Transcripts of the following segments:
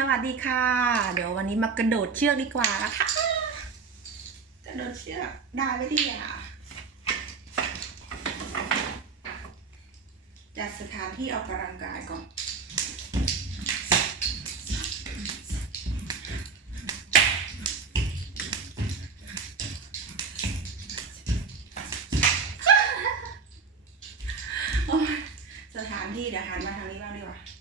สวัสดีค่ะ เดี๋ยววันนี้มากระโดดเชือกดีกว่านะคะกระโดดเชือกได้ไหมดีอะจัดสถานที่ออกกำลังกายก่อนสถานที่เดี๋ยวหันมาทางนี้บ้างดีกว่า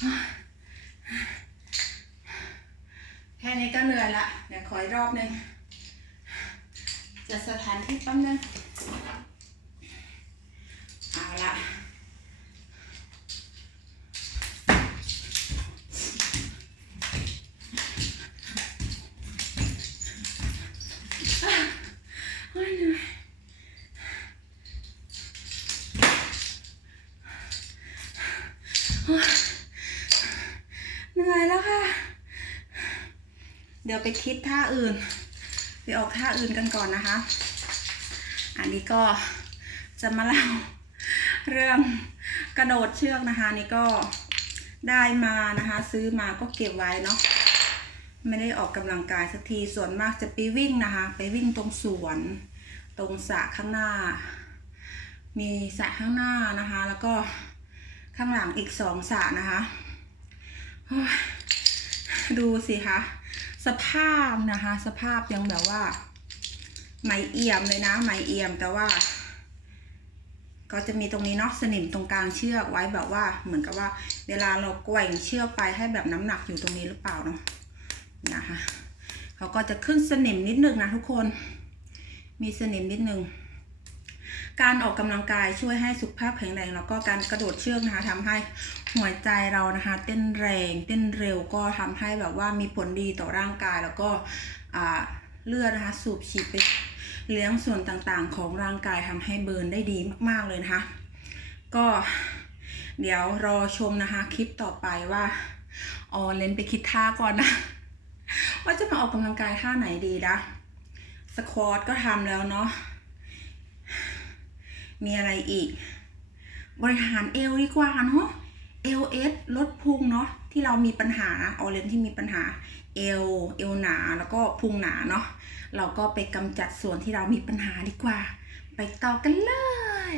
แค่นี้ก็เหนื่อยละ เดี๋ยวขออีกรอบหนึ่งจะสถานที่แป๊บนึงเอาละโอ้ยเหนื่อยโอ๊ยเห นื่อยแล้วค่ะ เดี๋ยวไปคิดท่าอื่น ไปออกท่าอื่นกันก่อนนะคะ อันนี้ก็จะมาเล่าเรื่องกระโดดเชือกนะคะ นี่ก็ได้มานะคะ ซื้อมาก็เก็บไว้เนาะไม่ได้ออกกำลังกายสักทีส่วนมากจะไปวิ่งนะคะ ไปวิ่งตรงสวน ตรงสระข้างหน้า มีสระข้างหน้านะคะ แล้วก็ข้างหลังอีกสองสระนะคะโอ้ย ดูสิคะสภาพนะคะ สภาพยังแบบว่าไหมเอี่ยมเลยนะไหมเอี่ยมแต่ว่า ก็จะมีตรงนี้เนาะสนิมตรงกลางเชือกไว้แบบว่า เหมือนกับว่า เวลาเราแกว่งเชือกไปให้แบบน้ำหนักอยู่ตรงนี้หรือเปล่าเนาะนะคะเขาก็จะขึ้นสนิมนิดนึงนะทุกคน มีสนิมนิดนึง การออกกำลังกายช่วยให้สุขภาพแข็งแรง แล้วก็การกระโดดเชือกนะคะทำให้หัวใจเรานะคะ เต้นแรง เต้นเร็วก็ทำให้แบบว่ามีผลดีต่อร่างกายแล้วก็เลือดนะคะสูบฉีดไปเลี้ยงส่วนต่างๆ ของร่างกายทำให้เบิร์นได้ดีมากๆเลยนะคะ ก็เดี๋ยวรอชมนะคะคลิปต่อไปว่าออเลนไปคิดท่าก่อนนะ ว่าจะมาออกกำลังกายท่าไหนดีนะสควอตก็ทำแล้วเนาะ มีอะไรอีก บริหารเอวดีกว่าเนาะเอลเอสลดพุงเนาะที่เรามีปัญหาออเรนที่มีปัญหาเอวเอวหนาแล้วก็พุงหนาเนาะเราก็ไปกำจัดส่วนที่เรามีปัญหาดีกว่า ไปต่อกันเลย